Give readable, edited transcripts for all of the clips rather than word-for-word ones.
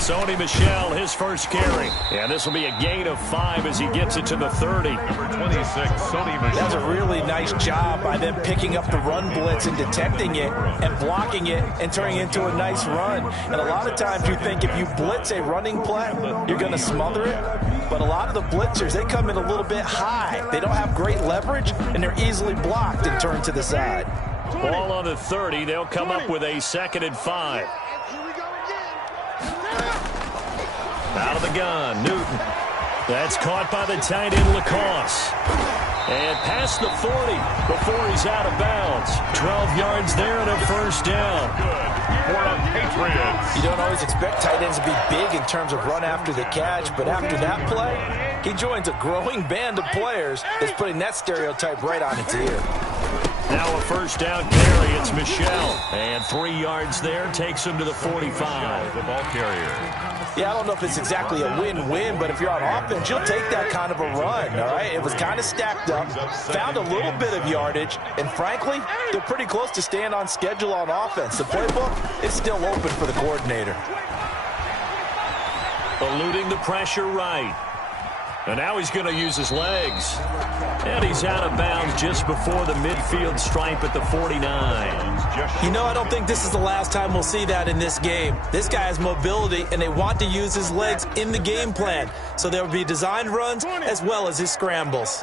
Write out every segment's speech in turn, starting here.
Sony Michel, his first carry. And this will be a gain of 5 as he gets it to the 30. Number 26, Sony Michel. That's a really nice job by them picking up the run blitz and detecting it and blocking it and turning it into a nice run. And a lot of times you think if you blitz a running play, you're going to smother it. But a lot of the blitzers, they come in a little bit high. They don't have great leverage, and they're easily blocked and turned to the side. Ball on the 30. They'll come up with a 2nd and 5. Out of the gun, Newton. That's caught by the tight end, Lacoste. And past the 40 before he's out of bounds. 12 yards there and a first down. Good for the Patriots. You don't always expect tight ends to be big in terms of run after the catch, but after that play, he joins a growing band of players that's putting that stereotype right on its ear. Now a first down carry. It's Michel. And 3 yards there takes him to the 45. The ball carrier. Yeah, I don't know if it's exactly a win-win, but if you're on offense, you'll take that kind of a run, all right? It was kind of stacked up, found a little bit of yardage, and frankly, they're pretty close to staying on schedule on offense. The playbook is still open for the coordinator. Eluding the pressure right. And now he's going to use his legs. And he's out of bounds just before the midfield stripe at the 49. You know, I don't think this is the last time we'll see that in this game. This guy has mobility, and they want to use his legs in the game plan. So there will be designed runs as well as his scrambles.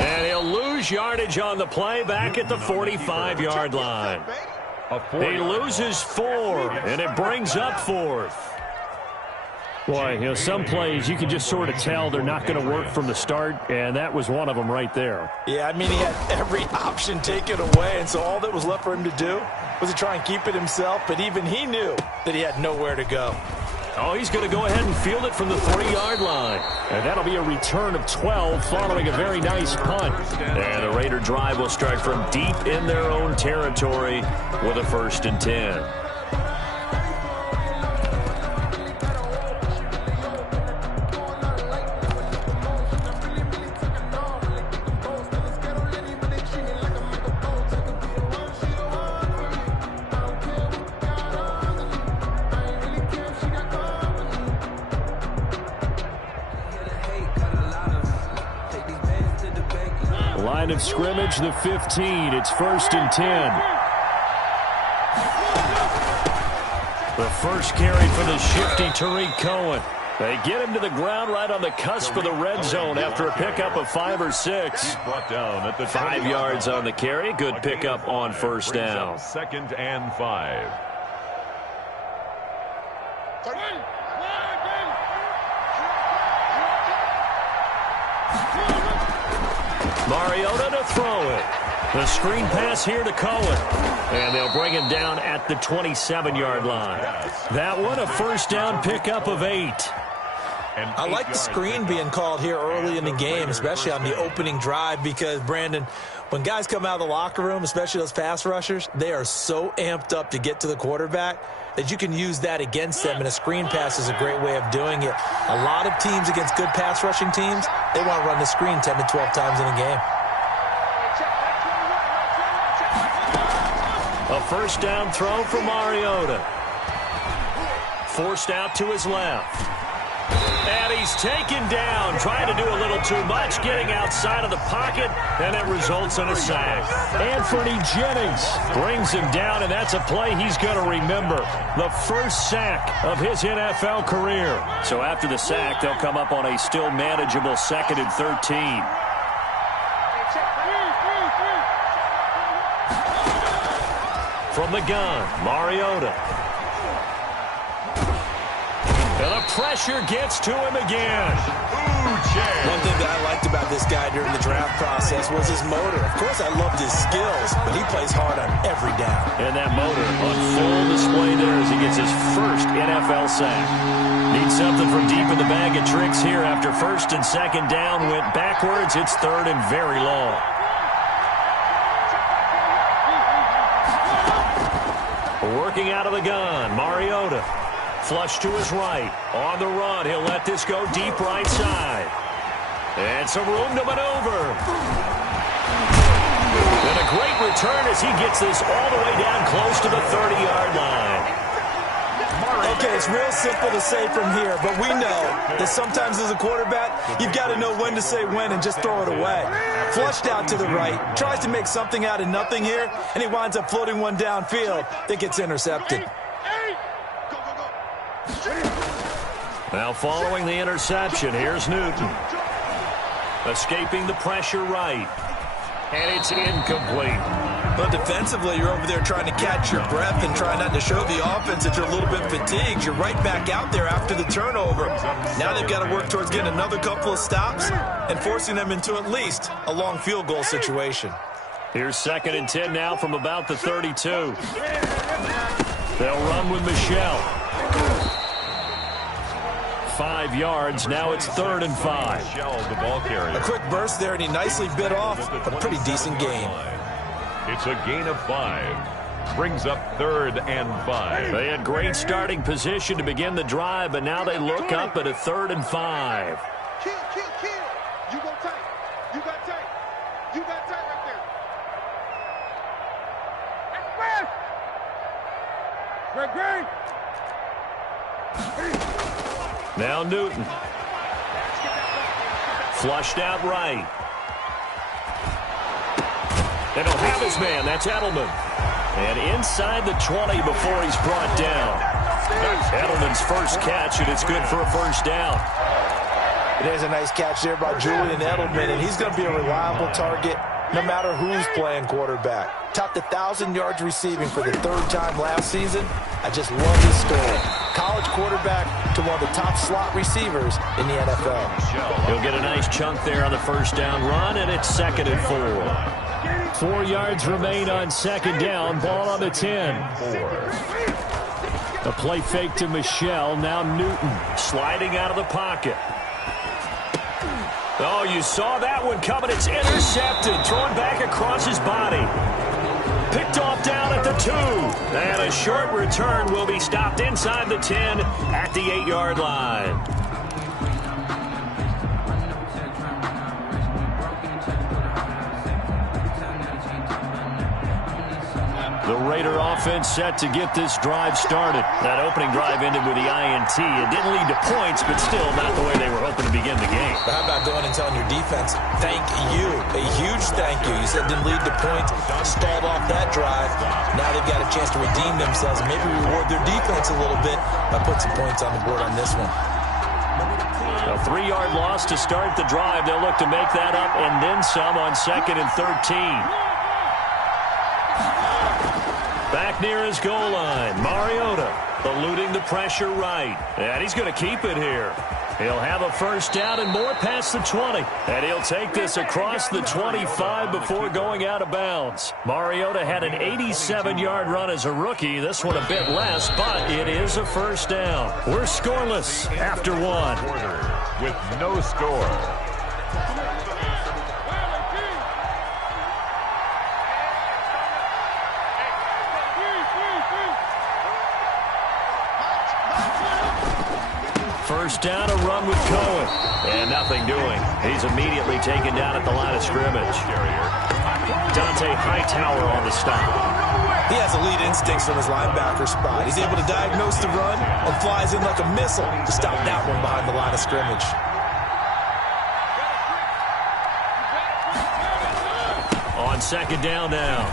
And he'll lose yardage on the play back at the 45-yard line. He loses 4, and it brings up 4th. Boy, you know, some plays you can just sort of tell they're not going to work from the start, and that was one of them right there. Yeah, I mean, he had every option taken away, and so all that was left for him to do was to try and keep it himself, but even he knew that he had nowhere to go. Oh, he's going to go ahead and field it from the 3-yard line. And that'll be a return of 12 following a very nice punt. And the Raider drive will start from deep in their own territory with a 1st and 10. Line of scrimmage, the 15. It's 1st and 10. The first carry for the shifty Tariq Cohen. They get him to the ground right on the cusp of the red zone after a pickup of 5 or 6. Brought down at the 5 yards on the carry. Good pickup on first down. 2nd and 5. Mariota to throw it. The screen pass here to Cohen. And they'll bring him down at the 27-yard line. That one, a first down pickup of 8. I like the screen being called here early in the game, especially on the opening drive, because, Brandon, when guys come out of the locker room, especially those pass rushers, they are so amped up to get to the quarterback that you can use that against them, and a screen pass is a great way of doing it. A lot of teams against good pass rushing teams, they want to run the screen 10 to 12 times in a game. A first down throw for Mariota. Forced out to his left. And he's taken down, trying to do a little too much, getting outside of the pocket, and it results in a sack. Anthony Jennings Brings him down, and that's a play he's going to remember. The first sack of his NFL career. So after the sack, they'll come up on a still manageable 2nd and 13. From the gun, Mariota. And the pressure gets to him again. One thing that I liked about this guy during the draft process was his motor. Of course, I loved his skills, but he plays hard on every down. And that motor on full display there as he gets his first NFL sack. Needs something from deep in the bag of tricks here after 1st and 2nd down. Went backwards. It's 3rd and very long. Working out of the gun, Mariota. Flush to his right. On the run, he'll let this go deep right side. And some room to maneuver. And a great return as he gets this all the way down close to the 30-yard line. Okay, it's real simple to say from here, but we know that sometimes as a quarterback, you've got to know when to say when and just throw it away. Flushed out to the right, tries to make something out of nothing here, and he winds up floating one downfield that gets intercepted. Now following the interception, here's Newton. Escaping the pressure right. And it's incomplete. But defensively, you're over there trying to catch your breath and try not to show the offense that you're a little bit fatigued. You're right back out there after the turnover. Now they've got to work towards getting another couple of stops and forcing them into at least a long field goal situation. Here's 2nd and 10 now from about the 32. They'll run with Michelle. 5 yards. Now it's 3rd and 5. The ball carrier. A quick burst there, and he nicely bit off a pretty decent gain. It's a gain of 5. Brings up 3rd and 5. They had great starting position to begin the drive, but now they look up at a 3rd and 5. Kill. You go tight. You got tight. You got tight right there. Great. Now Newton. Flushed out right. And he'll have his man. That's Edelman. And inside the 20 before he's brought down. Edelman's first catch, and it's good for a first down. There's a nice catch there by Julian Edelman, and he's going to be a reliable target no matter who's playing quarterback. Topped 1,000 yards receiving for the 3rd time last season. I just love his story. College quarterback to one of the top slot receivers in the NFL. He'll get a nice chunk there on the first down run, and it's 2nd and 4. 4 yards remain on 2nd down. Ball on the 10. A play fake to Michelle. Now Newton sliding out of the pocket. Oh, you saw that one coming. It's intercepted. Thrown back across his body. Picked off down at the 2. And a short return will be stopped inside the 10 at the 8-yard line. The Raider offense set to get this drive started. That opening drive ended with the INT. It didn't lead to points, but still not the way they were hoping to begin the game. But how about going and telling your defense, thank you, a huge thank you. You said didn't lead to points, stalled off that drive. Now they've got a chance to redeem themselves and maybe reward their defense a little bit by putting some points on the board on this one. A 3-yard loss to start the drive. They'll look to make that up and then some on 2nd and 13. Back near his goal line, Mariota eluding the pressure right. And he's going to keep it here. He'll have a first down and more past the 20. And he'll take this across the 25 before going out of bounds. Mariota had an 87-yard run as a rookie. This one a bit less, but it is a first down. We're scoreless after 1. With no score. First down, a run with Cohen. And nothing doing. He's immediately taken down at the line of scrimmage. Dante Hightower on the stop. He has elite instincts from his linebacker spot. He's able to diagnose the run and flies in like a missile to stop that one behind the line of scrimmage. On 2nd down now.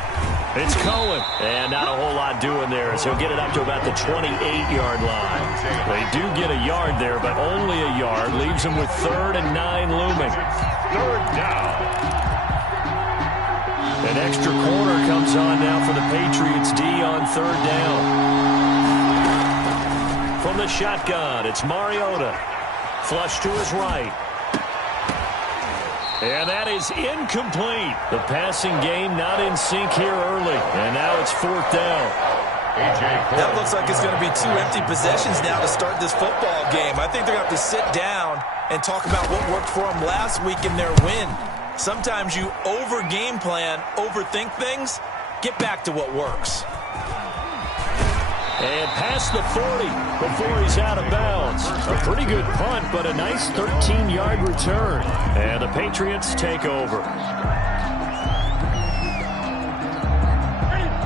It's Cohen. And not a whole lot doing there as he'll get it up to about the 28-yard line. They do get a yard there, but only a yard. Leaves them with 3rd and 9 looming. 3rd down. An extra corner comes on now for the Patriots D on 3rd down. From the shotgun, it's Mariota. Flush to his right. And that is incomplete. The passing game not in sync here early. And now it's 4th down. That looks like it's going to be 2 empty possessions now to start this football game. I think they're going to have to sit down and talk about what worked for them last week in their win. Sometimes you over-game plan, overthink things, get back to what works. And past the 40 before he's out of bounds. A pretty good punt, but a nice 13-yard return. And the Patriots take over.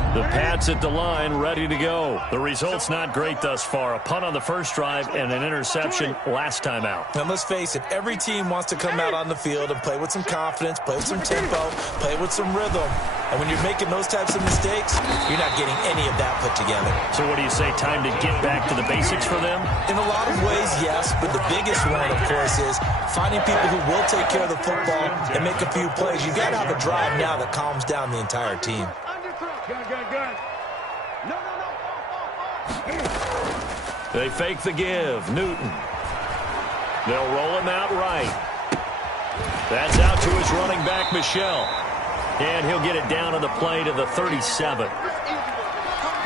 The Pats at the line, ready to go. The result's not great thus far. A punt on the first drive and an interception last time out. And let's face it, every team wants to come out on the field and play with some confidence, play with some tempo, play with some rhythm. And when you're making those types of mistakes, you're not getting any of that put together. So what do you say, time to get back to the basics for them? In a lot of ways, yes, but the biggest one, of course, is finding people who will take care of the football and make a few plays. You've got to have a drive now that calms down the entire team. Good. No. They fake the give. Newton. They'll roll him out right. That's out to his running back, Michel. And he'll get it down on the play to the 37.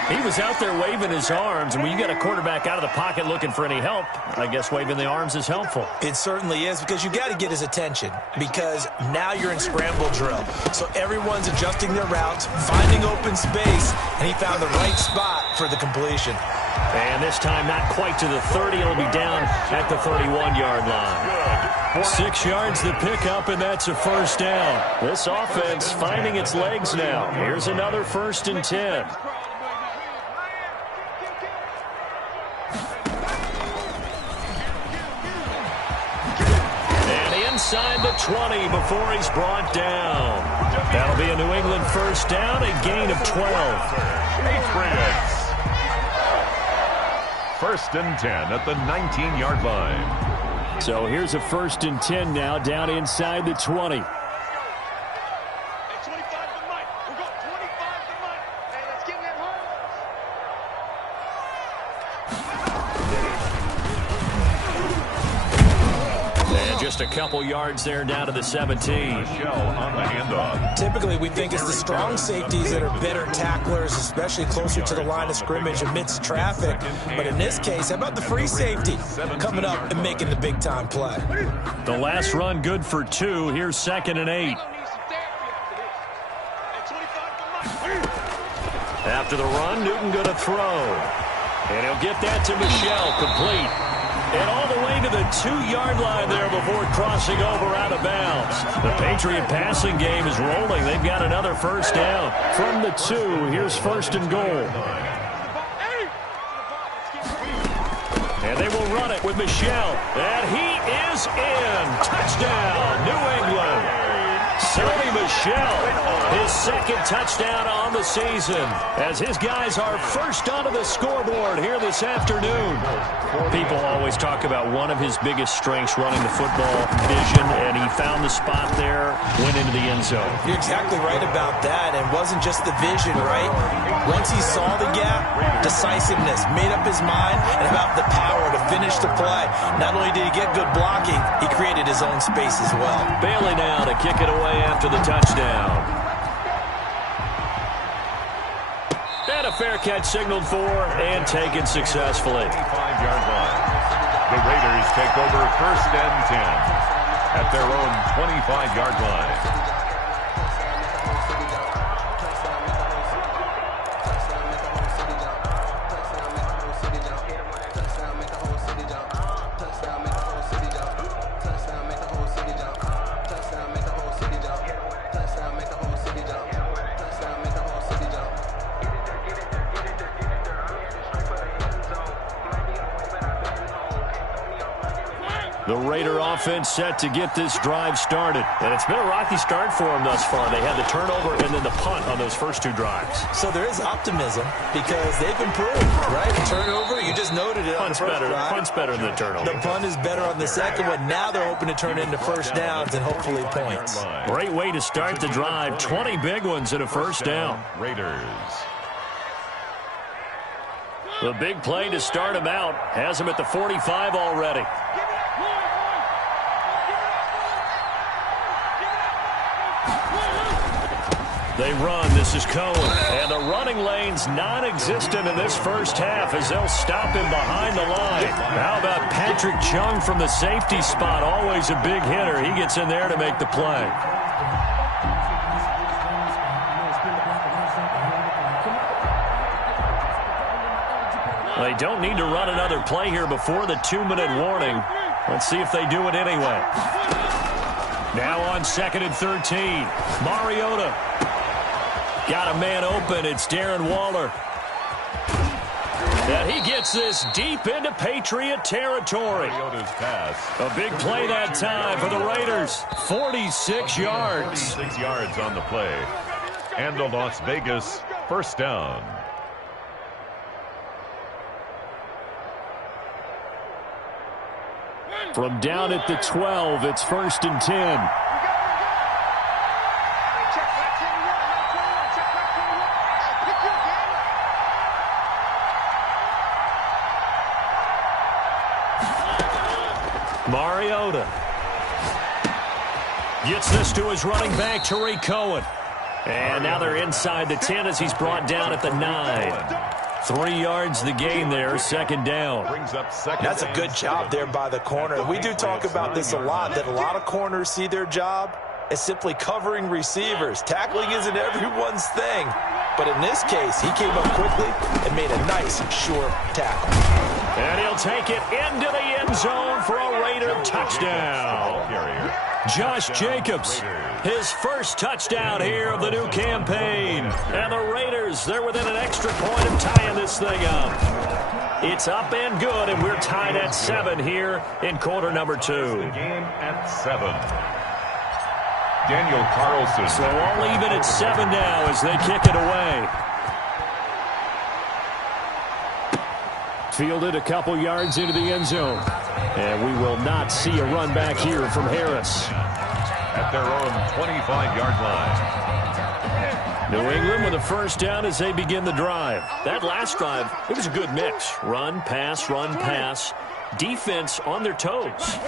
He was out there waving his arms, and when you got a quarterback out of the pocket looking for any help, I guess waving the arms is helpful. It certainly is, because you got to get his attention, because now you're in scramble drill. So everyone's adjusting their routes, finding open space, and he found the right spot for the completion. And this time not quite to the 30. It'll be down at the 31-yard line. 6 yards the pickup, and that's a first down. This offense finding its legs now. Here's another 1st and 10. Inside the 20 before he's brought down. That'll be a New England first down, a gain of 12. Patriots. 1st and 10 at the 19-yard line. So here's a 1st and 10 now, down inside the 20. Just a couple yards there down to the 17. Michel on the handoff. Typically, we think it's the strong safeties that are better tacklers, especially closer to the line of scrimmage amidst traffic. But in this case, how about the free safety coming up and making the big-time play? The last run good for 2. Here's 2nd and 8. After the run, Newton going to throw. And he'll get that to Michel, complete. And all the way to the 2-yard line there before crossing over out of bounds. The Patriot passing game is rolling. They've got another first down. From the 2, here's 1st and goal. And they will run it with Michel. And he is in. Touchdown, New England. Sonny Michel, his 2nd touchdown on the season, as his guys are first onto the scoreboard here this afternoon. People always talk about one of his biggest strengths running the football, vision, and he found the spot there, went into the end zone. You're exactly right about that, and it wasn't just the vision, right? Once he saw the gap, decisiveness, made up his mind, and about the power to finish the play. Not only did he get good blocking, he created his own space as well. Bailey now to kick it away after the touchdown. And a fair catch signaled for and taken successfully. 25-yard line. The Raiders take over 1st and 10 at their own 25-yard line. The Raider offense set to get this drive started. And it's been a rocky start for them thus far. They had the turnover and then the punt on those first 2 drives. So there is optimism because they've improved, right? Turnover, you just noted it on the first drive. Punt's better than the turnover. The punt is better on the second one. Now they're hoping to turn into first downs and hopefully points. Great way to start the drive. 20 big ones and a first down. Raiders. The big play to start him out. Has him at the 45 already. They run. This is Cohen. And the running lane's non-existent in this first half as they'll stop him behind the line. How about Patrick Chung from the safety spot? Always a big hitter. He gets in there to make the play. They don't need to run another play here before the 2-minute warning. Let's see if they do it anyway. Now on 2nd and 13. Mariota. Got a man open. It's Darren Waller. And he gets this deep into Patriot territory. Mariota's pass. A big play that time for the Raiders. 46 yards. 46 yards on the play. And the Las Vegas first down. From down at the 12, it's 1st and 10. Mariota gets this to his running back, Tariq Cohen. And now they're inside the 10 as he's brought down at the 9. 3 yards the gain there, 2nd down. That's a good job there by the corner. We do talk about this a lot, that a lot of corners see their job as simply covering receivers. Tackling isn't everyone's thing. But in this case, he came up quickly and made a nice, short tackle. And he'll take it into the end zone for a Raider touchdown. Josh Jacobs, his first touchdown here of the new campaign. And the Raiders, they're within an extra point of tying this thing up. It's up and good, and we're tied at 7 here in quarter number 2. The game at 7. Daniel Carlson. So all even at 7 now as they kick it away. Fielded a couple yards into the end zone. And we will not see a run back here from Harris. At their own 25-yard line. New England with a first down as they begin the drive. That last drive, it was a good mix. Run, pass, defense on their toes.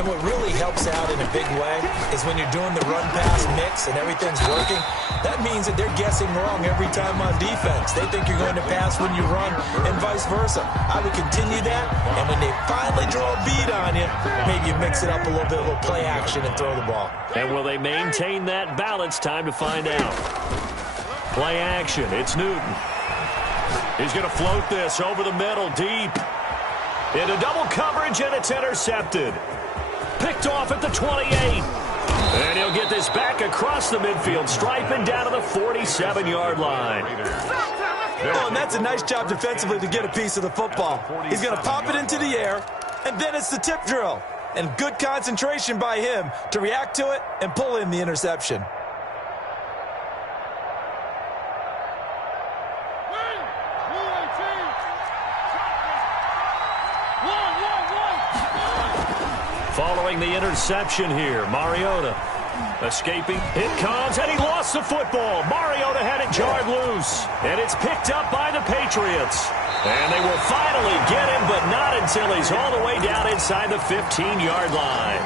And what really helps out in a big way is when you're doing the run-pass mix and everything's working, that means that they're guessing wrong every time on defense. They think you're going to pass when you run and vice versa. I would continue that, and when they finally draw a bead on you, maybe you mix it up a little bit, a little play action and throw the ball. And will they maintain that balance? Time to find out. Play action. It's Newton. He's going to float this over the middle, deep. Into double coverage, and it's intercepted. Picked off at the 28. And he'll get this back across the midfield stripe and down to the 47-yard line. Oh, and that's a nice job defensively to get a piece of the football. He's going to pop it into the air, and then it's the tip drill. And good concentration by him to react to it and pull in the interception. Following the interception here, Mariota escaping. It comes, and he lost the football. Mariota had it jarred loose, and it's picked up by the Patriots. And they will finally get him, but not until he's all the way down inside the 15-yard line.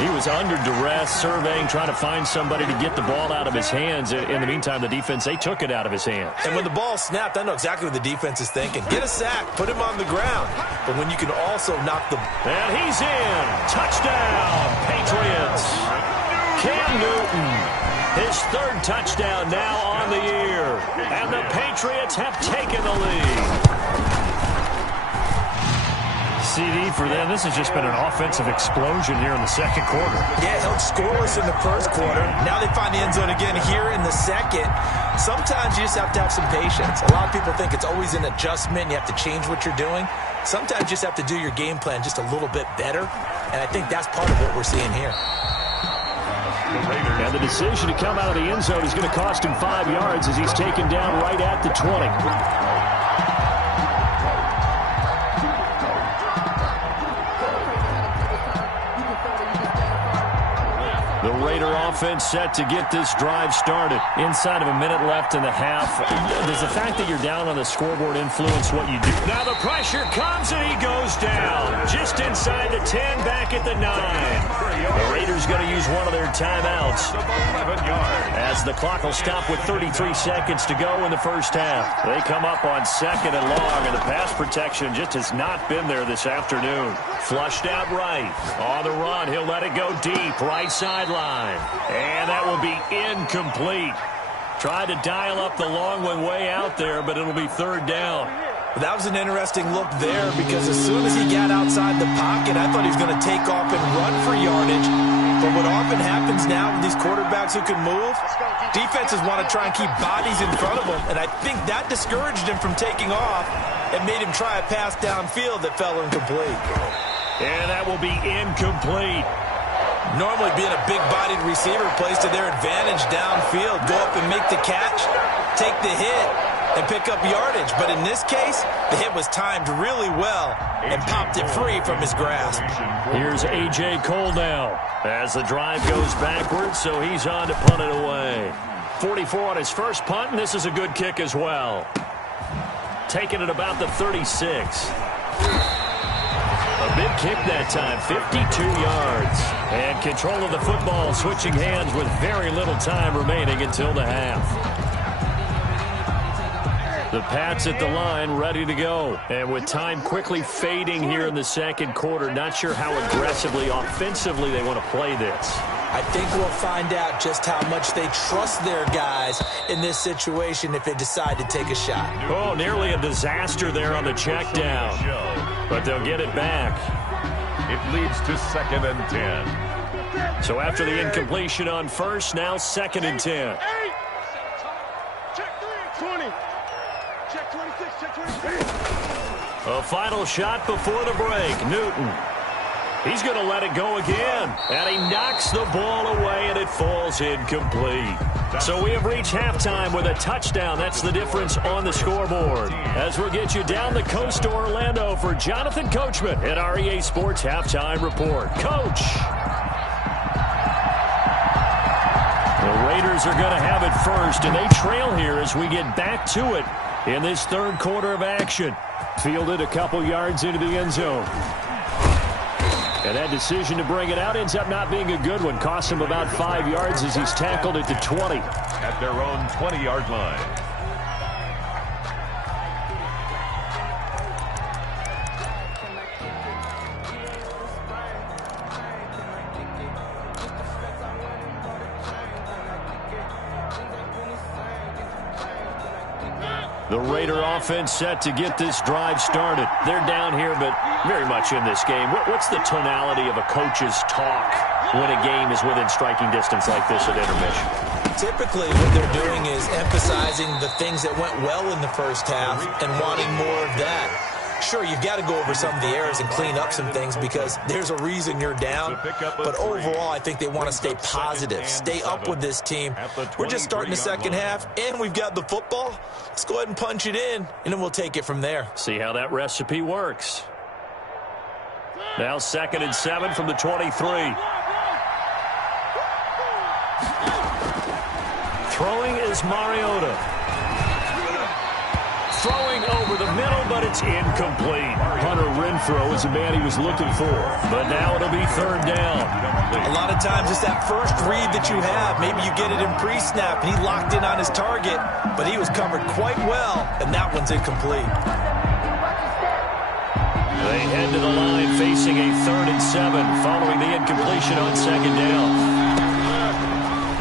He was under duress, surveying, trying to find somebody to get the ball out of his hands. In the meantime, the defense, they took it out of his hands. And when the ball snapped, I know exactly what the defense is thinking. Get a sack, put him on the ground. But when you can also knock the... And he's in. Touchdown, Patriots. Cam Newton, his 3rd touchdown now on the year. And the Patriots have taken the lead. CD for them. This has just been an offensive explosion here in the 2nd quarter. Yeah, held scoreless in the 1st quarter. Now they find the end zone again here in the 2nd. Sometimes you just have to have some patience. A lot of people think it's always an adjustment. You have to change what you're doing. Sometimes you just have to do your game plan just a little bit better. And I think that's part of what we're seeing here. And the decision to come out of the end zone is going to cost him 5 yards as he's taken down right at the 20. The Raider offense set to get this drive started. Inside of a minute left in the half. Does the fact that you're down on the scoreboard influence what you do? Now the pressure comes and he goes down. Just inside the 10, back at the 9. The Raiders going to use one of their timeouts as the clock will stop with 33 seconds to go in the 1st half. They come up on 2nd and long, and the pass protection just has not been there this afternoon. Flushed out right. On the run, he'll let it go deep. Right sideline. And that will be incomplete. Tried to dial up the long one way out there, but it'll be 3rd down. That was an interesting look there because as soon as he got outside the pocket, I thought he was going to take off and run for yardage. But what often happens now with these quarterbacks who can move, defenses want to try and keep bodies in front of them, and I think that discouraged him from taking off and made him try a pass downfield that fell incomplete. And that will be incomplete. Normally being a big-bodied receiver plays to their advantage downfield. Go up and make the catch, take the hit, and pick up yardage. But in this case, the hit was timed really well and popped it free from his grasp. Here's A.J. Cole now as the drive goes backwards, so he's on to punt it away. 44 on his first punt, and this is a good kick as well. Taking it about the 36. A big kick that time, 52 yards. And control of the football switching hands with very little time remaining until the half. The Pats at the line, ready to go. And with time quickly fading here in the second quarter, not sure how aggressively, offensively they want to play this. I think we'll find out just how much they trust their guys in this situation if they decide to take a shot. Oh, nearly a disaster there on the check down. But they'll get it back. It leads to 2nd and 10. So after the incompletion on first, now 2nd and 10. Check 3 and 20. Check 26, check 26. A final shot before the break. Newton. He's going to let it go again. And he knocks the ball away, and it falls incomplete. So we have reached halftime with a touchdown. That's the difference on the scoreboard. As we'll get you down the coast to Orlando for Jonathan Coachman at our EA Sports Halftime Report. Coach. The Raiders are going to have it first, and they trail here as we get back to it in this third quarter of action. Fielded a couple yards into the end zone. And that decision to bring it out ends up not being a good one. Costs him about 5 yards as he's tackled at the 20. At their own 20-yard line. The Raider offense set to get this drive started. They're down here, but very much in this game. What's the tonality of a coach's talk when a game is within striking distance like this at intermission? Typically, what they're doing is emphasizing the things that went well in the first half and wanting more of that. Sure, you've got to go over some of the errors and clean up some things because there's a reason you're down. But overall, I think they want to stay positive, stay up with this team. We're just starting the second half, and we've got the football. Let's go ahead and punch it in, and then we'll take it from there. See how that recipe works. Now 2nd and 7 from the 23. Throwing is Mariota. Throwing over the middle, but it's incomplete. Hunter Renfrow is the man he was looking for. But now it'll be 3rd down. A lot of times it's that first read that you have. Maybe you get it in pre-snap, and he locked in on his target, but he was covered quite well, and that one's incomplete. They head to the line facing a 3rd and 7 following the incompletion on 2nd down.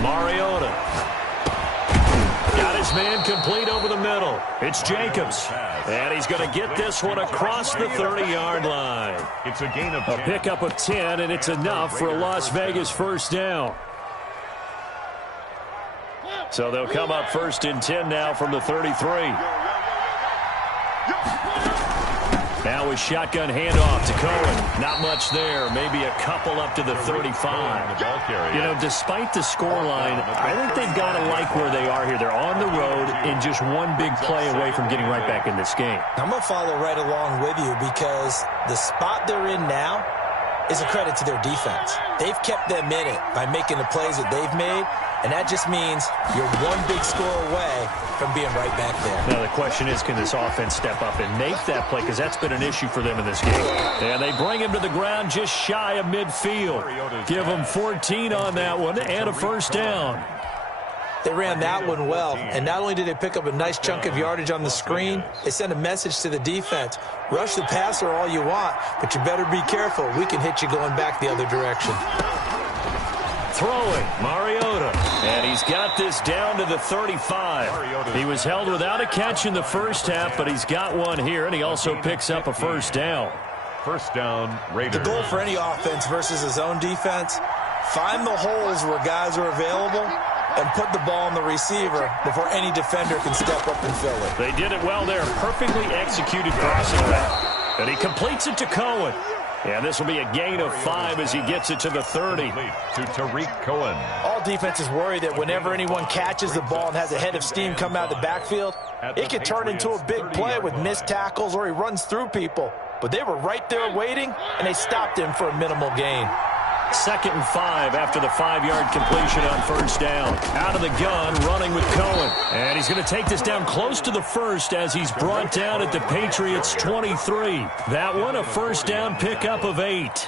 Mariota. Got his man complete over the middle. It's Jacobs. And he's going to get this one across the 30-yard line. It's a gain of 10. A pickup of 10, and it's enough for a Las Vegas 1st down. So they'll come up 1st and 10 now from the 33. Now a shotgun handoff to Cohen. Not much there. Maybe a couple up to the 35. You know, despite the scoreline, I think they've got to like where they are here. They're on the road and just one big play away from getting right back in this game. I'm going to follow right along with you because the spot they're in now is a credit to their defense. They've kept them in it by making the plays that they've made, and that just means you're one big score away from being right back there. Now the question is, can this offense step up and make that play? Because that's been an issue for them in this game. And they bring him to the ground just shy of midfield. Give him 14 on that one and a 1st down. They ran that one well, and not only did they pick up a nice chunk of yardage on the screen, they sent a message to the defense. Rush the passer all you want, but you better be careful. We can hit you going back the other direction. Throwing, Mariota. And he's got this down to the 35. He was held without a catch in the first half, but he's got one here, and he also picks up a first down. First down, Raiders. The goal for any offense versus his own defense, find the holes where guys are available and put the ball on the receiver before any defender can step up and fill it. They did it well there. Perfectly executed crossing route. And he completes it to Cohen. And this will be a gain of 5 as he gets it to the 30. To Tariq Cohen. All defenses worry that whenever anyone catches the ball and has a head of steam come out of the backfield, it could turn into a big play with missed tackles or he runs through people. But they were right there waiting, and they stopped him for a minimal gain. 2nd and 5 after the 5-yard completion on first down. Out of the gun, running with Cohen. And he's going to take this down close to the first as he's brought down at the Patriots' 23. That one, a first down pickup of 8.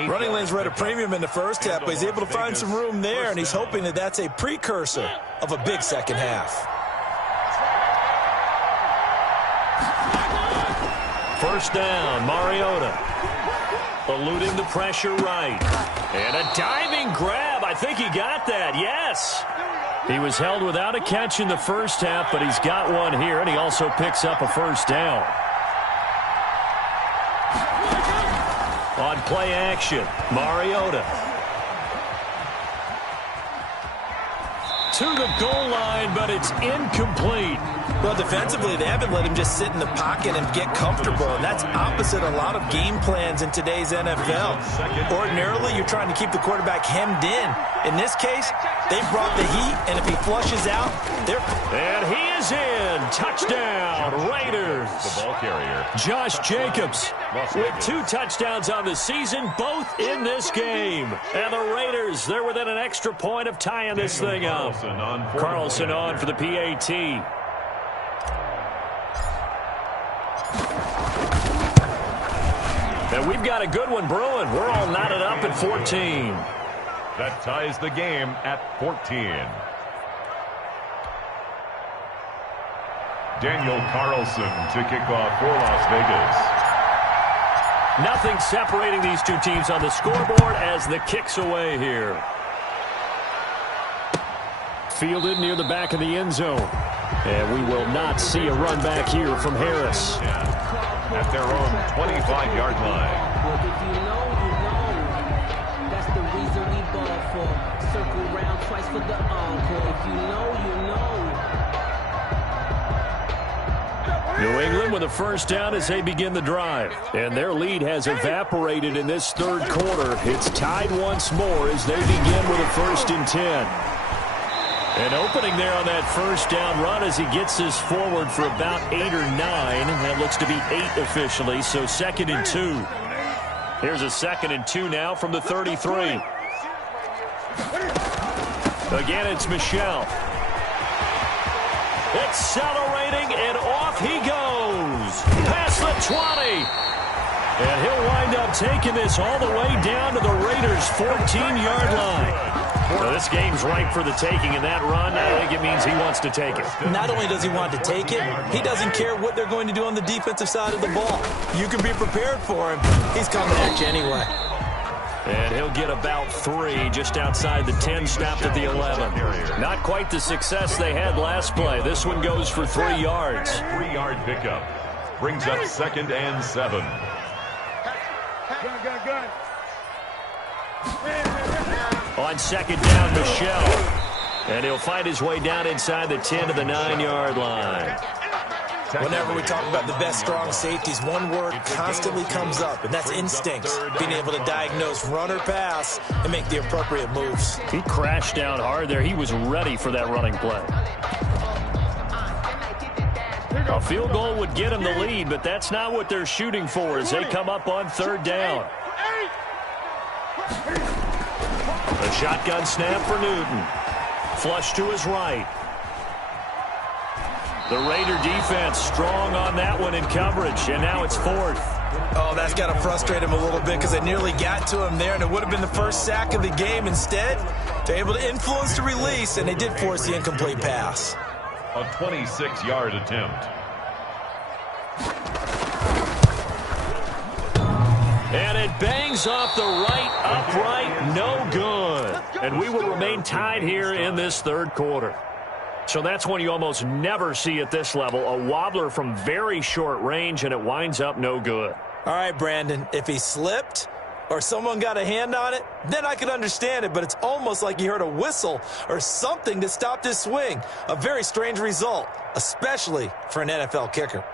Running lanes were at a premium in the first half, but he's able to find some room there, and he's hoping that that's a precursor of a big second half. First down, Mariota. Eluding the pressure right. And a diving grab. I think he got that. Yes. He was held without a catch in the first half, but he's got one here, and he also picks up a first down. On play action, Mariota. To the goal line, but it's incomplete. Well, defensively, they haven't let him just sit in the pocket and get comfortable, and that's opposite a lot of game plans in today's NFL. Ordinarily, you're trying to keep the quarterback hemmed in. In this case, they brought the heat, and if he flushes out, they're... And he is in. Touchdown, Raiders. The ball carrier. Josh Jacobs with 2 touchdowns on the season, both in this game. And the Raiders, they're within an extra point of tying this thing up. Carlson on for the PAT. And we've got a good one brewing. We're all knotted up at 14. That ties the game at 14. Daniel Carlson to kick off for Las Vegas. Nothing separating these two teams on the scoreboard as the kick's away here. Fielded near the back of the end zone. And we will not see a run back here from Harris. At their own 25-yard line. Well, if you know, you know. That's the reason we ball for. Circle round twice for the encore. If you know, you know. New England with a first down as they begin the drive. And their lead has evaporated in this third quarter. It's tied once more as they begin with a 1st and 10. And opening there on that first down run as he gets this forward for about 8 or 9. That looks to be 8 officially, so 2nd and 2. Here's a 2nd and 2 now from the 33. Again, it's Michel. Accelerating, and off he goes. Past the 20. And he'll wind up taking this all the way down to the Raiders' 14-yard line. Well, this game's ripe for the taking, and that run, I think it means he wants to take it. Not only does he want to take it, he doesn't care what they're going to do on the defensive side of the ball. You can be prepared for him. He's coming at you anyway. And he'll get about 3 just outside the 10, stopped at the 11. Not quite the success they had last play. This one goes for 3 yards. 3-yard pickup. Brings up 2nd and 7. Gun. On 2nd down, Michel. And he'll find his way down inside the 10 to the 9-yard line. Whenever we talk about the best strong safeties, one word constantly comes up, and that's instinct. Being able to diagnose run or pass and make the appropriate moves. He crashed down hard there. He was ready for that running play. A field goal would get him the lead, but that's not what they're shooting for as they come up on 3rd down. A shotgun snap for Newton. Flush to his right. The Raider defense strong on that one in coverage, and now it's 4th. Oh, that's got to frustrate him a little bit because they nearly got to him there, and it would have been the first sack of the game. Instead, they're able to influence the release, and they did force the incomplete pass. A 26-yard attempt. And it bangs Fires off the right upright, no good. And we will remain tied here in this third quarter. So that's one you almost never see at this level. A wobbler from very short range, and it winds up no good. All right, Brandon, if he slipped or someone got a hand on it, then I could understand it, but it's almost like he heard a whistle or something to stop this swing. A very strange result, especially for an NFL kicker.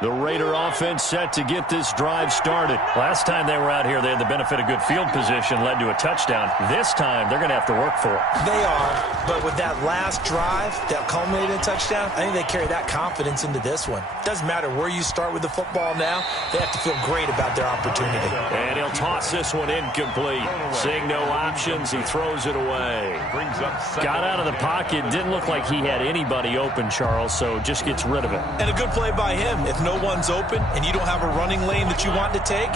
The Raider offense set to get this drive started. Last time they were out here, they had the benefit of good field position, led to a touchdown. This time, they're going to have to work for it. They are, but with that last drive that culminated in a touchdown, I think they carry that confidence into this one. Doesn't matter where you start with the football now, they have to feel great about their opportunity. And he'll toss this one incomplete. Seeing no options, he throws it away. Got out of the pocket, didn't look like he had anybody open, Charles, so just gets rid of it. And a good play by him. If no one's open and you don't have a running lane that you want to take,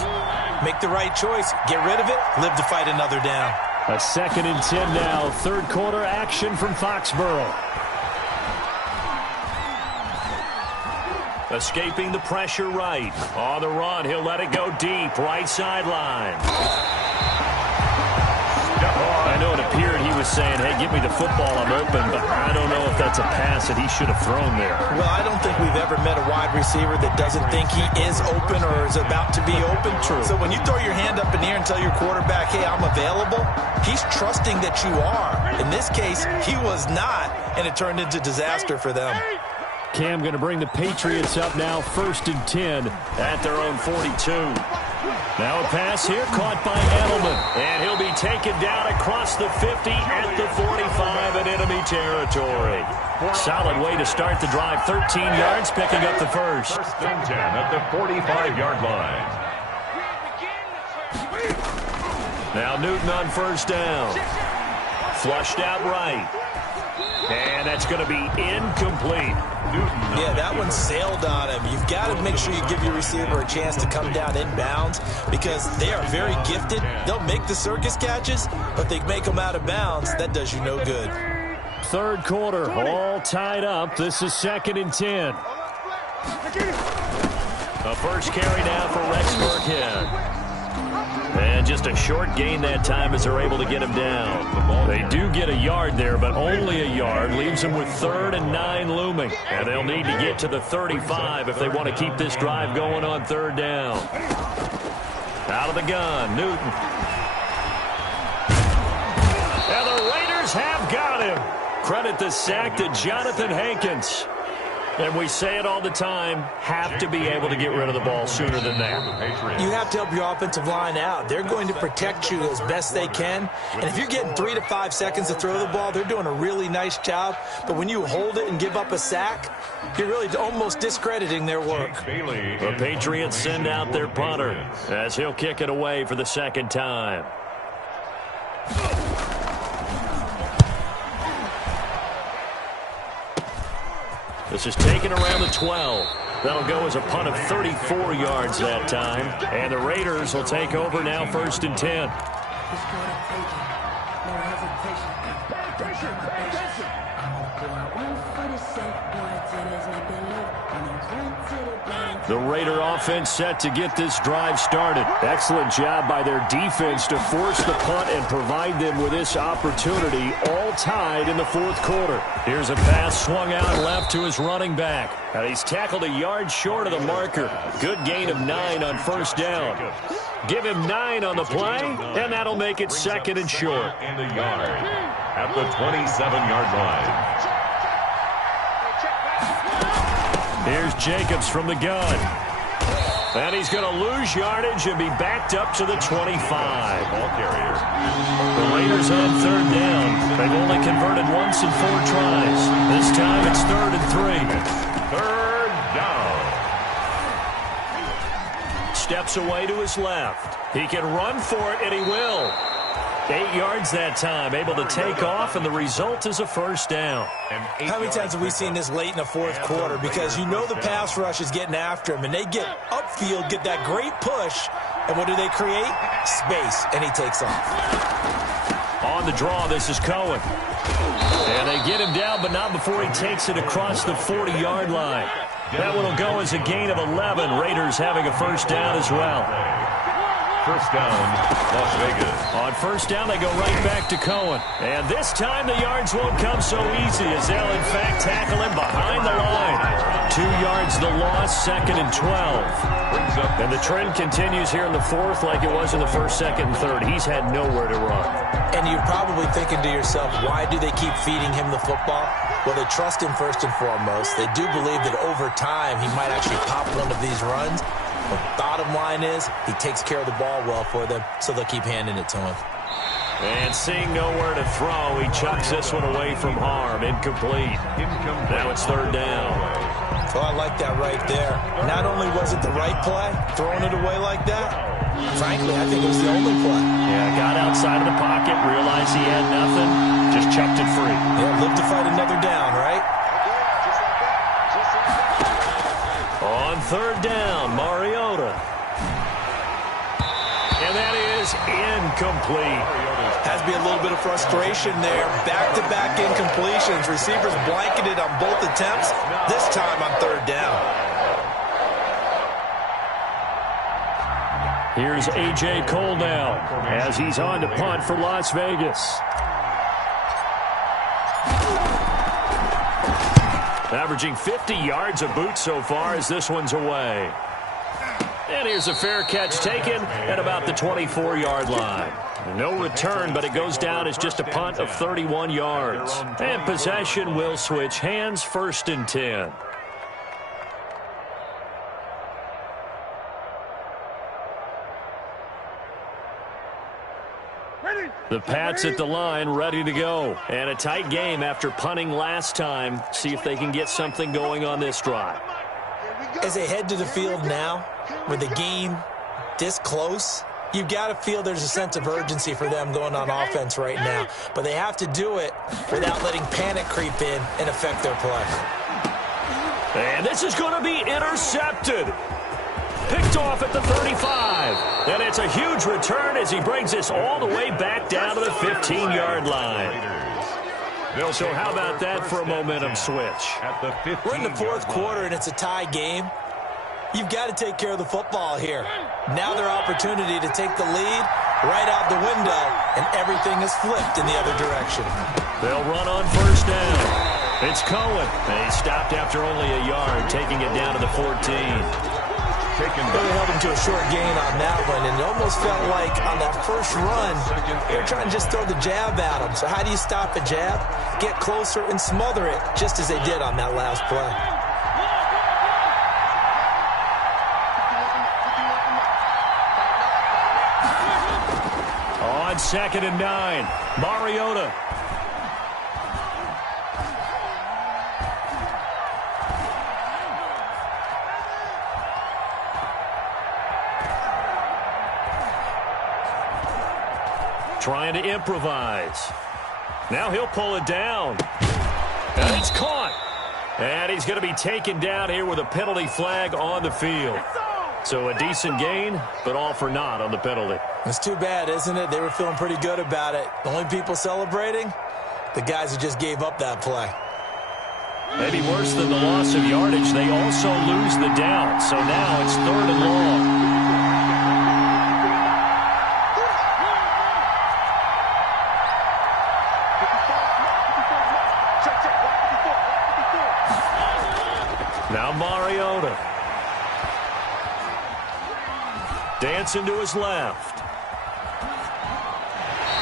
make the right choice. Get rid of it. Live to fight another down. A 2nd and 10 now. Third quarter action from Foxborough. Escaping the pressure right. On the run, he'll let it go deep. Right sideline. I know it appeared he was saying, hey, give me the football, I'm open, but I don't know if that's a pass that he should have thrown there. Well, I don't think we've ever met a wide receiver that doesn't think he is open or is about to be open. True. So when you throw your hand up in the air and tell your quarterback, hey, I'm available, he's trusting that you are. In this case, he was not, and it turned into disaster for them. Cam going to bring the Patriots up now, 1st and 10 at their own 42. Now a pass here caught by Edelman, and he'll be taken down across the 50 at the 45 in enemy territory. Solid way to start the drive, 13 yards, picking up the first. 1st and 10 at the 45-yard line. Now Newton on 1st down. Flushed out right. And that's going to be incomplete. Yeah, that one sailed on him. You've got to make sure you give your receiver a chance to come down inbounds because they are very gifted. They'll make the circus catches, but they make them out of bounds. That does you no good. Third quarter, all tied up. This is 2nd and 10. A first carry now for Rex Burkhead. And just a short gain that time as they're able to get him down. They do get a yard there, but only a yard. Leaves them with 3rd and 9 looming. And they'll need to get to the 35 if they want to keep this drive going on 3rd down. Out of the gun, Newton. And the Raiders have got him. Credit the sack to Jonathan Hankins. And we say it all the time, have to be able to get rid of the ball sooner than that. You have to help your offensive line out. They're going to protect you as best they can. And if you're getting 3 to 5 seconds to throw the ball, they're doing a really nice job. But when you hold it and give up a sack, you're really almost discrediting their work. The Patriots send out their punter as he'll kick it away for the 2nd time. This is taken around the 12. That'll go as a punt of 34 yards that time. And the Raiders will take over now 1st and 10. The Raider offense set to get this drive started. Excellent job by their defense to force the punt and provide them with this opportunity, all tied in the 4th quarter. Here's a pass swung out left to his running back. And he's tackled a yard short of the marker. Good gain of 9 on 1st down. Give him 9 on the play, and that'll make it 2nd and short. And a yard at the 27-yard line. Here's Jacobs from the gun. And he's going to lose yardage and be backed up to the 25. Ball carrier. The Raiders on 3rd down. They've only converted once in 4 tries. This time it's 3rd and 3. 3rd down. Steps away to his left. He can run for it, and he will. 8 yards that time, able to take off, and the result is a 1st down. How many times have we seen this late in the 4th quarter? Because you know the pass rush is getting after him, and they get upfield, get that great push, and what do they create? Space, and he takes off. On the draw, this is Cohen. And they get him down, but not before he takes it across the 40-yard line. That one will go as a gain of 11. Raiders having a 1st down as well. First down, Las Vegas. On first down, they go right back to Cohen. And this time, the yards won't come so easy as they'll, in fact, tackle him behind the line. 2 yards the loss, 2nd and 12. And the trend continues here in the 4th like it was in the 1st, 2nd, and 3rd. He's had nowhere to run. And you're probably thinking to yourself, why do they keep feeding him the football? Well, they trust him first and foremost. They do believe that over time he might actually pop one of these runs. But bottom line is he takes care of the ball well for them, so they'll keep handing it to him. And seeing nowhere to throw, he chucks this one away from harm. Incomplete. Now it's 3rd down. Oh, I like that right there. Not only was it the right play, throwing it away like that, frankly, I think it was the only play. Yeah, got outside of the pocket, realized he had nothing, just chucked it free. Yeah, live to fight another down, right? On 3rd down, Mariota. And that is incomplete. Has to be a little bit of frustration there. Back-to-back incompletions. Receivers blanketed on both attempts, this time on 3rd down. Here's A.J. Cole now as he's on to punt for Las Vegas. Averaging 50 yards a boot so far as this one's away. And here's a fair catch taken at about the 24-yard line. No return, but it goes down as just a punt of 31 yards. And possession will switch hands, 1st and 10. The Pats at the line, ready to go. And a tight game after punting last time. See if they can get something going on this drive. As they head to the field now, with the game this close, you've got to feel there's a sense of urgency for them going on offense right now. But they have to do it without letting panic creep in and affect their play. And this is going to be intercepted. Picked off at the 35. And it's a huge return as he brings this all the way back down to the 15-yard line. So how about that for a momentum switch? We're in the 4th quarter, and it's a tie game. You've got to take care of the football here. Now their opportunity to take the lead right out the window, and everything is flipped in the other direction. They'll run on 1st down. It's Cohen. And he stopped after only a yard, taking it down to the 14. Really held him to a short gain on that one, and it almost felt like on that first run, they were trying to just throw the jab at him. So how do you stop a jab? Get closer and smother it, just as they did on that last play. On 2nd and 9, Mariota. Trying to improvise. Now he'll pull it down. And it's caught. And he's going to be taken down here with a penalty flag on the field. So a decent gain, but all for naught on the penalty. It's too bad, isn't it? They were feeling pretty good about it. The only people celebrating, the guys who just gave up that play. Maybe worse than the loss of yardage, they also lose the down. So now it's 3rd and long. Now Mariota. Dancing to his left.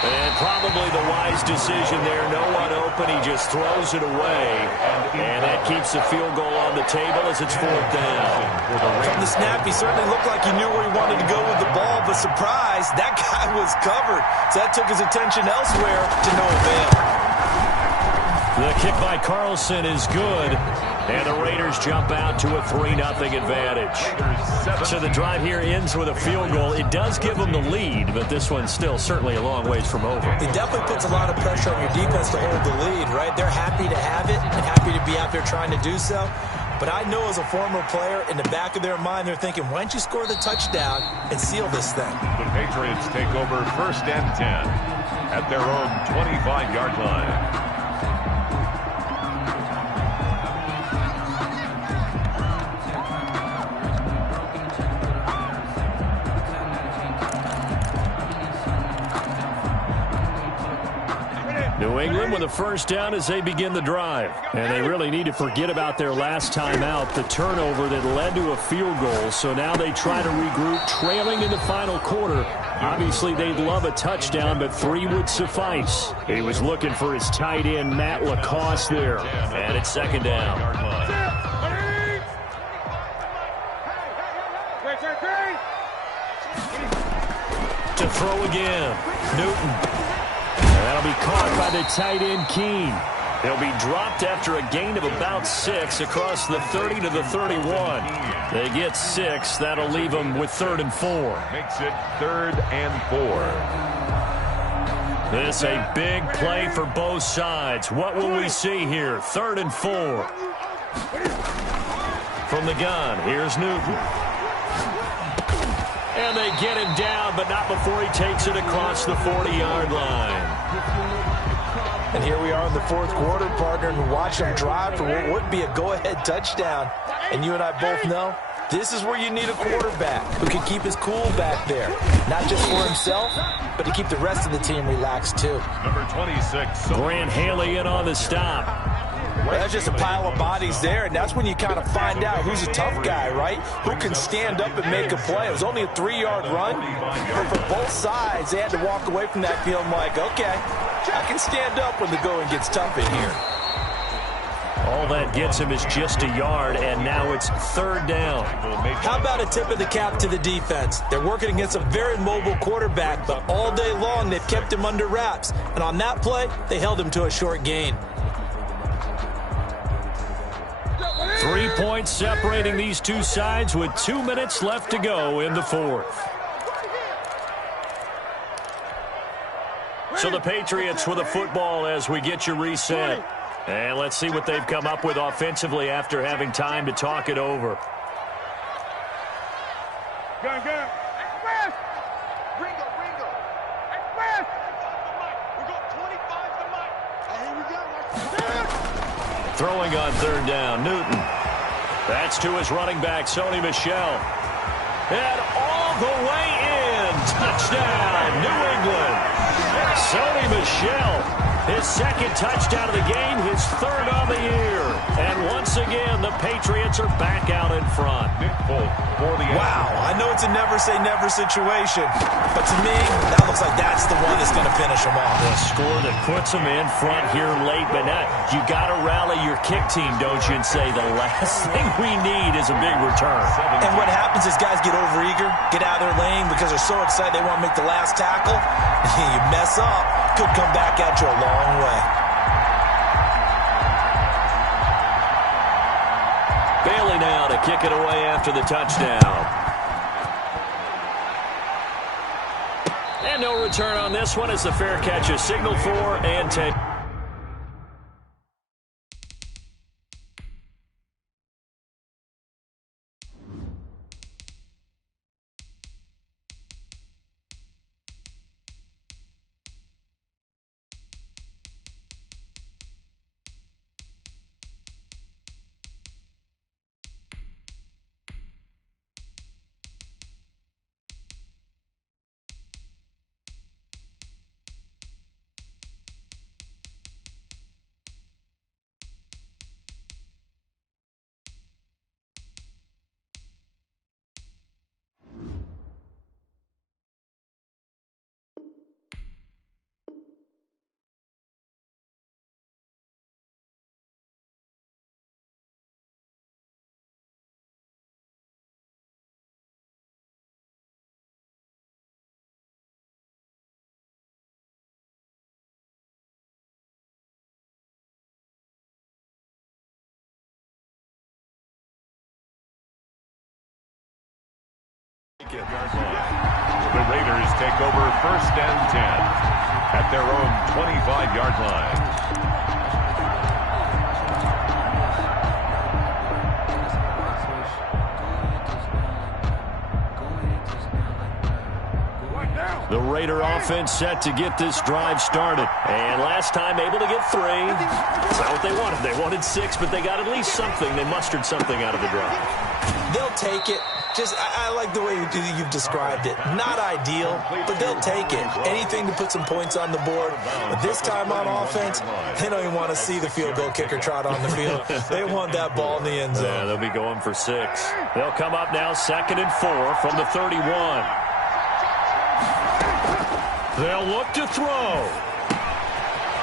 And probably the wise decision there. No one open. He just throws it away. And that keeps the field goal on the table as it's 4th down. From the snap, he certainly looked like he knew where he wanted to go with the ball. But surprise, that guy was covered. So that took his attention elsewhere to no avail. The kick by Carlson is good. And the Raiders jump out to a 3-0 advantage. So the drive here ends with a field goal. It does give them the lead, but this one's still certainly a long ways from over. It definitely puts a lot of pressure on your defense to hold the lead, right? They're happy to have it and happy to be out there trying to do so. But I know as a former player, in the back of their mind, they're thinking, why don't you score the touchdown and seal this thing? The Patriots take over 1st and 10 at their own 25-yard line. New England with a first down as they begin the drive. And they really need to forget about their last time out, the turnover that led to a field goal. So now they try to regroup, trailing in the final quarter. Obviously, they'd love a touchdown, but 3 would suffice. He was looking for his tight end, Matt Lacoste, there. And it's second down. To throw again, Newton. And that'll be caught by the tight end, Keene. He'll be dropped after a gain of about 6 across the 30 to the 31. They get 6. That'll leave them with 3rd and 4. Makes it 3rd and 4. This a big play for both sides. What will we see here? 3rd and 4. From the gun, here's Newton. And they get him down, but not before he takes it across the 40-yard line. And here we are in the 4th quarter, partner, and watch them drive for what would be a go-ahead touchdown. And you and I both know this is where you need a quarterback who can keep his cool back there. Not just for himself, but to keep the rest of the team relaxed, too. Number 26. Grant Haley in on the stop. Well, that's just a pile of bodies there, and that's when you kind of find out who's a tough guy, right? Who can stand up and make a play. It was only a 3-yard run, but for both sides, they had to walk away from that feeling like, okay, I can stand up when the going gets tough in here. All that gets him is just a yard, and now it's 3rd down. How about a tip of the cap to the defense? They're working against a very mobile quarterback, but all day long they've kept him under wraps. And on that play, they held him to a short gain. 3 points separating these two sides with 2 minutes left to go in the 4th. So the Patriots with a football as we get you reset. And let's see what they've come up with offensively after having time to talk it over. Gun. Express! Ringo. Express! We got 25 to Mike. Here we go. Throwing on 3rd down, Newton. That's to his running back, Sony Michel. And all the way in. Touchdown, New England. Sony Michel, his 2nd touchdown of the game, his 3rd on the year. And once again, the Patriots are back out in front. Wow, I know it's a never-say-never situation, but to me, that looks like that's the one that's going to finish them off. A score that puts them in front here late, but now you got to rally your kick team, don't you, and say the last thing we need is a big return. And what happens is guys get overeager, get out of their lane because they're so excited they want to make the last tackle. You mess up, could come back at you a long way. Bailey now to kick it away after the touchdown. And no return on this one as the fair catch is signaled for and taken. The Raiders take over 1st and 10 at their own 25-yard line. The Raider offense set to get this drive started. And last time able to get 3. That's not what they wanted. They wanted 6, but they got at least something. They mustered something out of the drive. They'll take it. I like the way you've described it. Not ideal, but they'll take it. Anything to put some points on the board. But this time on offense, they don't even want to see the field goal kicker trot on the field. They want that ball in the end zone. Yeah, they'll be going for 6. They'll come up now 2nd and 4 from the 31. They'll look to throw.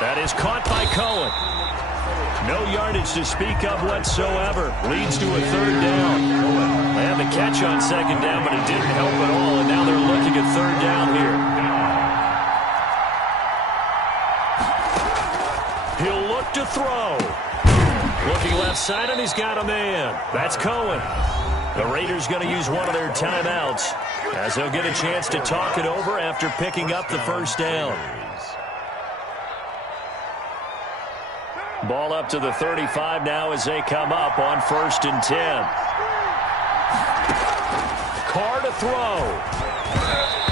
That is caught by Cohen. No yardage to speak of whatsoever. Leads to a 3rd down. They had the catch on 2nd down, but it didn't help at all, and now they're looking at 3rd down here. He'll look to throw. Looking left side, and he's got a man. That's Cohen. The Raiders going to use one of their timeouts as they'll get a chance to talk it over after picking up the 1st down. Ball up to the 35 now as they come up on 1st and 10. Carr to throw.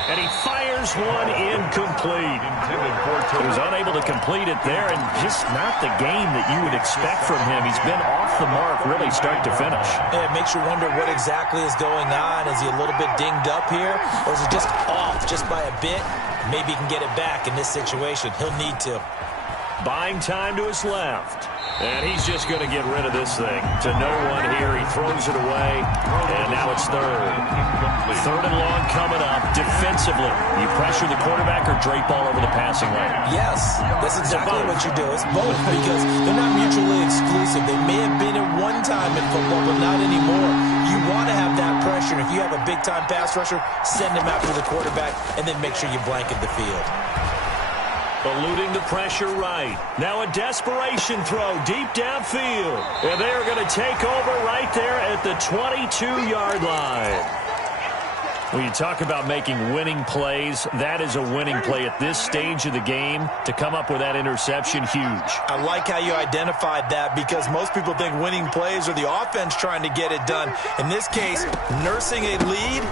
And he fires one incomplete. He was unable to complete it there, and just not the game that you would expect from him. He's been off the mark really start to finish. Yeah, it makes you wonder what exactly is going on. Is he a little bit dinged up here, or is he just off just by a bit? Maybe he can get it back in this situation. He'll need to. Buying time to his left. And he's just going to get rid of this thing. To no one here. He throws it away. And now it's 3rd. 3rd and long coming up. Defensively, you pressure the quarterback or drape all over the passing lane? Yes, that's exactly what you do. It's both because they're not mutually exclusive. They may have been at one time in football, but not anymore. You want to have that pressure. If you have a big-time pass rusher, send him after the quarterback, and then make sure you blanket the field. Eluding the pressure right. Now a desperation throw deep downfield. And they're going to take over right there at the 22-yard line. When you talk about making winning plays, that is a winning play at this stage of the game. To come up with that interception, huge. I like how you identified that because most people think winning plays are the offense trying to get it done. In this case, nursing a lead,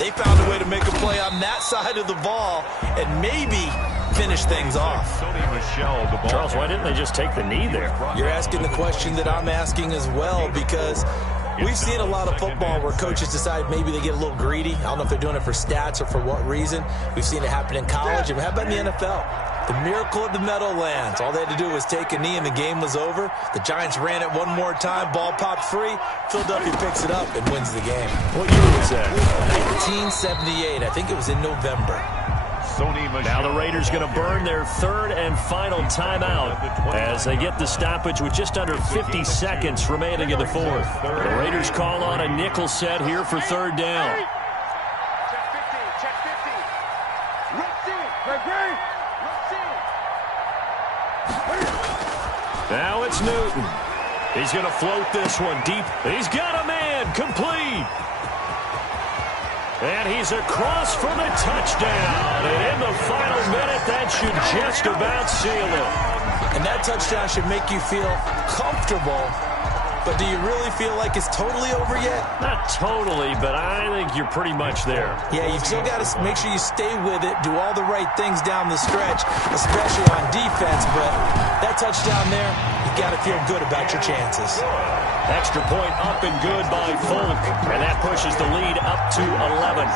they found a way to make a play on that side of the ball and maybe finish things off. Charles, why didn't they just take the knee there? You're asking the question that I'm asking as well because we've seen a lot of football where coaches decide maybe they get a little greedy. I don't know if they're doing it for stats or for what reason. We've seen it happen in college. And how about in the NFL? The miracle of the Meadowlands. All they had to do was take a knee and the game was over. The Giants ran it one more time. Ball popped free. Philadelphia picks it up and wins the game. What year was that? 1978. I think it was in November. Now the Raiders going to burn their 3rd and final timeout as they get the stoppage with just under 50 seconds remaining in the 4th. The Raiders call on a nickel set here for 3rd down. Check 50. Let's see. Let's see. Now it's Newton. He's going to float this one deep. He's got a man. Complete. And he's across for the touchdown. And in the final minute, that should just about seal it. And that touchdown should make you feel comfortable. But do you really feel like it's totally over yet? Not totally, but I think you're pretty much there. Yeah, you've still got to make sure you stay with it, do all the right things down the stretch, especially on defense. But that touchdown there, you got to feel good about your chances. Extra point up and good by Folk, and that pushes the lead up to 11-17.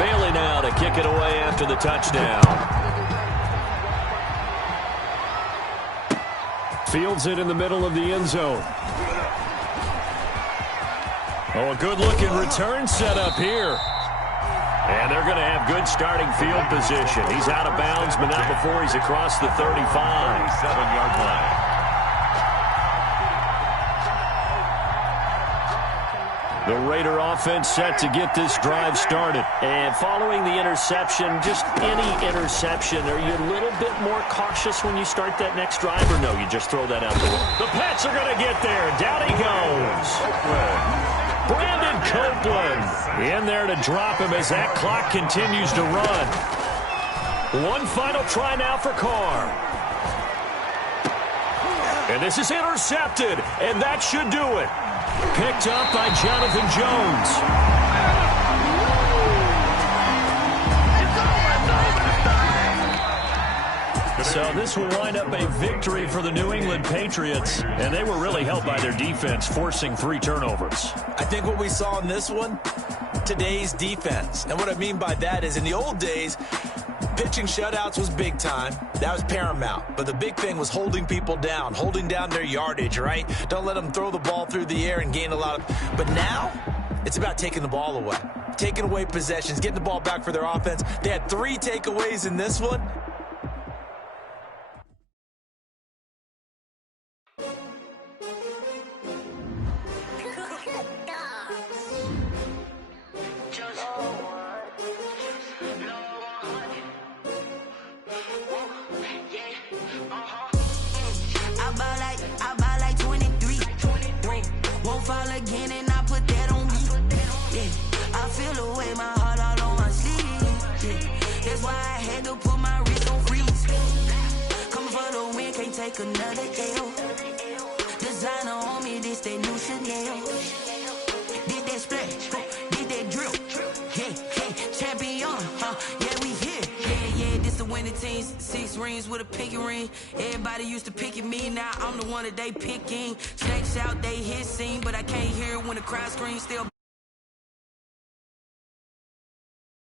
Bailey now to kick it away after the touchdown. Fields it in the middle of the end zone. Oh, a good-looking return set up here. And they're going to have good starting field position. He's out of bounds, but not before he's across the 35. 7-yard line. The Raider offense set to get this drive started. And following the interception, just any interception, are you a little bit more cautious when you start that next drive, or no, you just throw that out the way? The Pats are going to get there. Down he goes. Brandon Copeland in there to drop him as that clock continues to run. One final try now for Carr. And this is intercepted, and that should do it. Picked up by Jonathan Jones. So this will wind up a victory for the New England Patriots, and they were really helped by their defense, forcing 3 turnovers. I think what we saw in this one, today's defense. And what I mean by that is in the old days, pitching shutouts was big time. That was paramount. But the big thing was holding people down, holding down their yardage, right? Don't let them throw the ball through the air and gain a lot of... But now, it's about taking the ball away. Taking away possessions, getting the ball back for their offense. They had 3 takeaways in this one. I buy like 23. Won't fall again and I put that on me. Yeah, I feel away my heart all on my sleeve. Yeah, that's why I had to put my wrist on freeze. Coming for the win, can't take another L. Designer on me, this that new Chanel. Did that splash, did that drill. Yeah, champion, yeah, we here. Yeah, this the winning team. 6 rings with a pinky ring. Everybody used to pick at me, now I'm the one that they picking. Snakes out, they hit scene, but I can't hear it when the crowd screams still.